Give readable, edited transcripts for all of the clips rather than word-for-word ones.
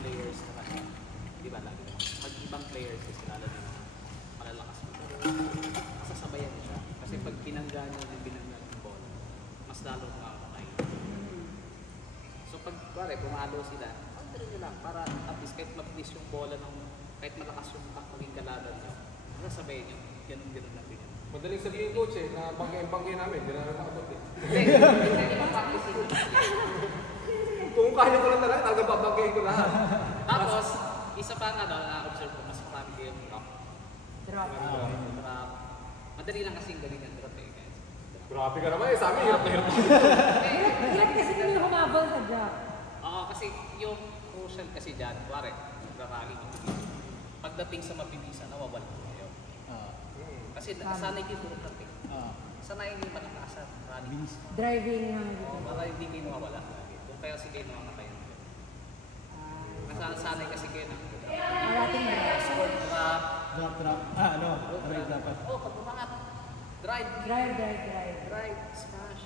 players na kasi, di ba lagi naman, pag ibang players is lalo na malalakas mo. Masasabayan siya. Kasi pag pinangga niya yung ball, mas lalo makakakay. So pag pare, pumalo sila, counter nyo lang para at least kahit mabilis yung bola ng, kahit malakas yung maging kalaban nyo, masasabayan nyo, ganun lang din. Madaling sabihin coach na bangkay namin, hindi na nakakabot eh. Hindi pa practice yun. Kung kaya ko lang talaga, talaga babangkayin ko lahat. Tapos, isa pa nga na-observe ko, mas marami kayong drop. Drop. Madali lang kasing galing ang drop eh, guys. Grabe ka naman sa amin, hirap na hirap. Hirap kasi kami humabol sa drop. Oo, kasi yung crucial kasi dyan, kuwari, nagrarally ko. Pagdating sa mabilisan, nawawala ko kayo. Kasi sanay kayo puro drop eh. Sanay yung malakasan, rally. Driving. Para hindi kayo nawawala. Kung kaya kasi kayo nakakatayo. Sanay kasi kayo na. Marating drop. Score drop. Drop. Drive dapat. Pag umangat, drive. Drive. Smash.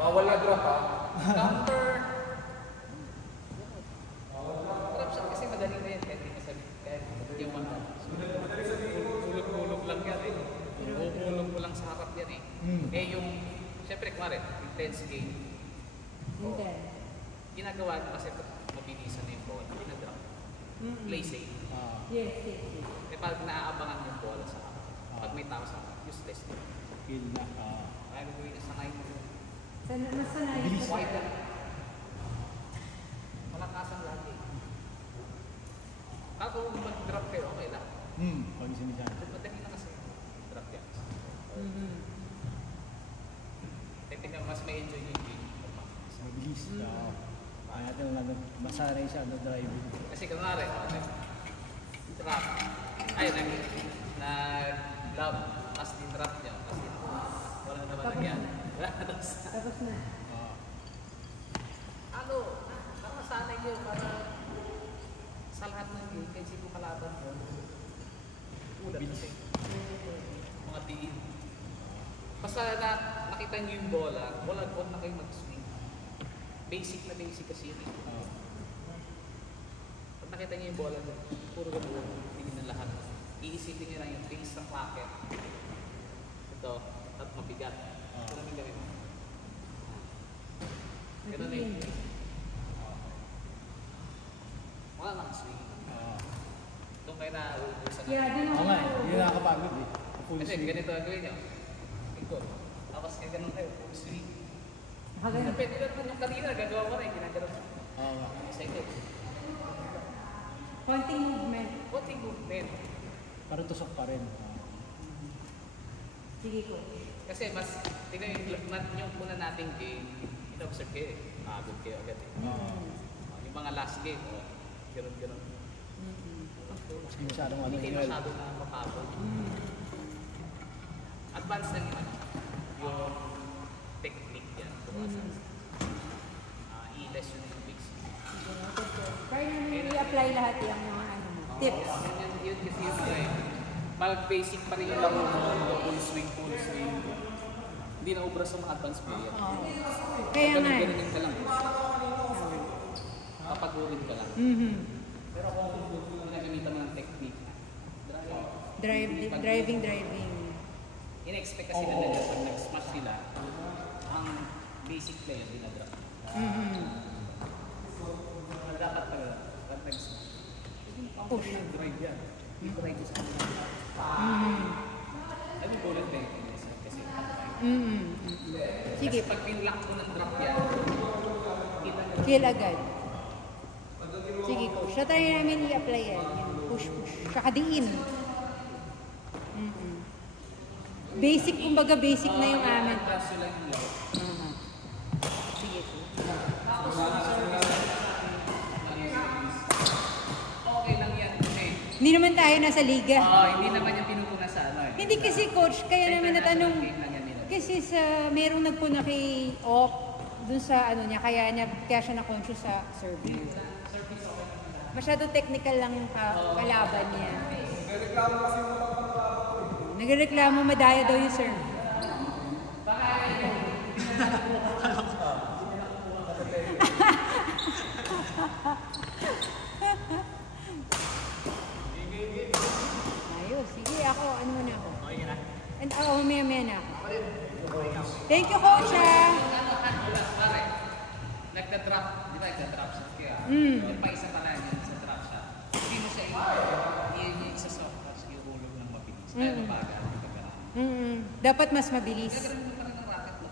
Bawal na drop ha. Counter. Drop shot kasi madali na yan. Kahit hindi masabi. Kahit yung mga. Hulog lang yan eh. Hulog mo lang sa harap yan eh. Eh yung, syempre kumari, intense game. Ginagawa nyo kasi mabilisan na yung ball. Pinadrop. Play safe. Yes. Eh pag naaabangan yung bola sa harap. Pag may tao sa harap, useless din. Kill na. Kaya gagawin na sanay mo. Nasanay. Wide lang. Malakasan lagi. Ako mag-drop kayo, okay lang. Pag isa-isa. Madali na kasi drop yan. Tingnan mas may enjoy yung game. Mabilis. Kaya natin masanay siya driving. Kasi kunwari, drop. Ay, nag-love. Tapos din-drop nyo. Kasi wala naman nagyan. Tapos na. Ano? Para masanay nyo. Para sa lahat ng game, kahit sino kalaban nyo. Ulat kasi. Mga tiin. Basta nakita nyo yung bola, wala na kayo mag-swing. Basic kasi yun. Pag nakita nyo yung bola, puro gano'n, tingin na lahat. Iisipin nyo lang yung face ng racket. Ito, at mabigat. Ito namin gawin. Ganun eh. Wala nang swing. Doon kayo na-uubusan. Oo nga, hindi nakakapagod eh. Kasi ganito ang gawin nyo. Ikot. Tapos kaya ganun kayo, full swing. Nakagano. Pwede na naman yung kanina, gagawa ko rin, ginagawa ko. Oo nga. Excited. Konting movement. Konting movement. Parang tusok pa rin. Sige ko. Kasi mas, tingnan yung una nating game, in-observe kayo eh. Agad kayo agad eh. Yung mga last game, gano'n. Hindi masyadong Hindi kayo hingal. masyado na mapapagod. Advance lang yun. Yung technique yan. I-less yun yung basic. Kaya naman i-apply lahat yung mga tips. Yun kasi yun eh. Mag-basic pa rin yung laro mo. Full swing. Hindi na ubra sa mga advanced player. Kaya nga. Ganun ka lang. Papagurin ka lang. Pero kung nagamitan mo ng technique, Driving. in-expect kasi nila pag nag-smash sila, ang basic player dinadrop. Dapat talaga, pag nag-smash, Push. drive yan. I-drive sa kanila. Ano bullet ba yung kasi Sige. kasi pag pinlock mo ng drop yan, Kill agad. Sige ko. Siya tayo namin i-apply yan. Push. Saka diin. Basic, kumbaga basic na yung amin. kaso lang yung laro. Sige ko. Okay lang yan. Okay. Hindi naman tayo nasa liga. Hindi naman yung pinupuna sa ano eh. Hindi kasi coach, kaya namin natanong. Game lang yan nila. Kasi merong nagpuna kay Op dun sa ano niya, kaya siya na-conscious sa service. Masyado technical lang yung kalaban niya. Nagreklamo madaya daw yung serve. drop, di ba, nagda-drop shot kaya. Mm. Yung pa isa pala yun sa drop shot. Hindi mo siya yung isa soft touch, iulog ng mabilis. Kaya mabagal. Dapat mas mabilis. Gagawin mo pa rin ng racket mo.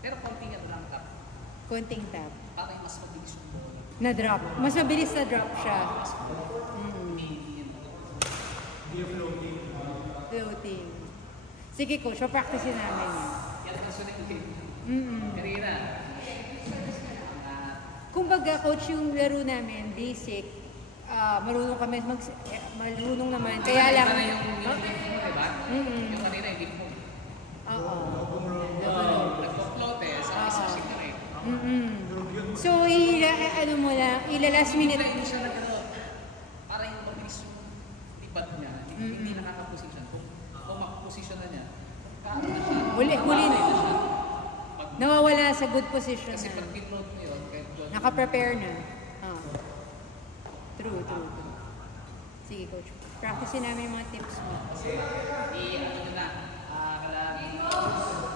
Pero konting ano lang tap. Konting tap. Para yung mas mabilis yung bola. Na drop. Mas mabilis na drop siya. Floating. Sige coach, pa-practicein namin yan. Yan ang sunod yung game. Kanina. Kumbaga coach, yung laro namin, basic, marunong kami marunong naman. Kaya lang. Iba na yung lead mo, diba? Yung kanina yung lead mo. Oo. Nag-float eh, sa isasik ka rin. So, ano mo lang, last minute. Hindi mo siya nag-ano. Para yung mabilis yung libat niya. Hindi nakaka-position. Kung makaposisyon na niya, kaano na siya. Huli na. Nawawala sa good position Kasi na. pag pinload mo yun, kahit doon. Naka-prepare na. True. Sige coach, practicein namin yung mga tips mo. Ano na,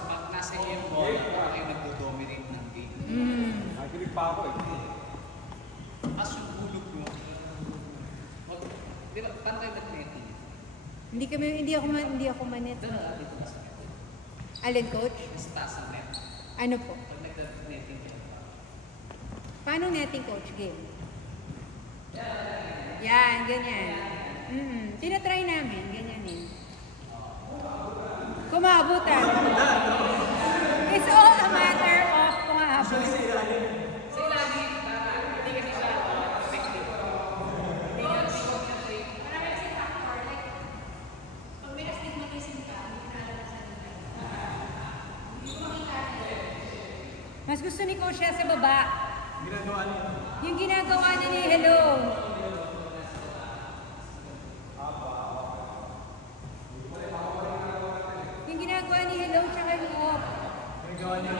pag nasa iyo yung ball, kayo nagdo-dominate ng game. Nakikinig pa ako eh. As yung hulog mo, di ba, paano kayo nag-netting? Hindi ako manet. Doon na, dito na sa net. Alin coach? Sa taas ng net. Ano po? Pag nag-netting kayo. Paano netting coach game? Yan, ganyan. Tinatry namin, ganyan eh. Kumaabutan. It's all a matter of kumaabot. Sa ilalim, hindi kasi siya effective. Hindi niya safe. Mas gusto ni coach siya sa baba. Ginagawa niya. Yung ginagawa niya ni hello. Yung ginagawa ni hello tsaka yung off. Ginagawa niya.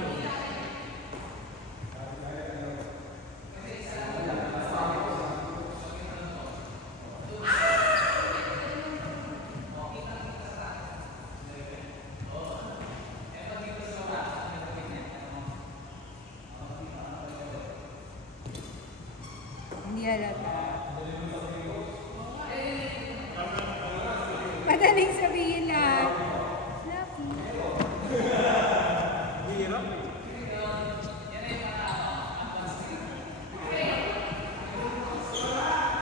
Hindi halata.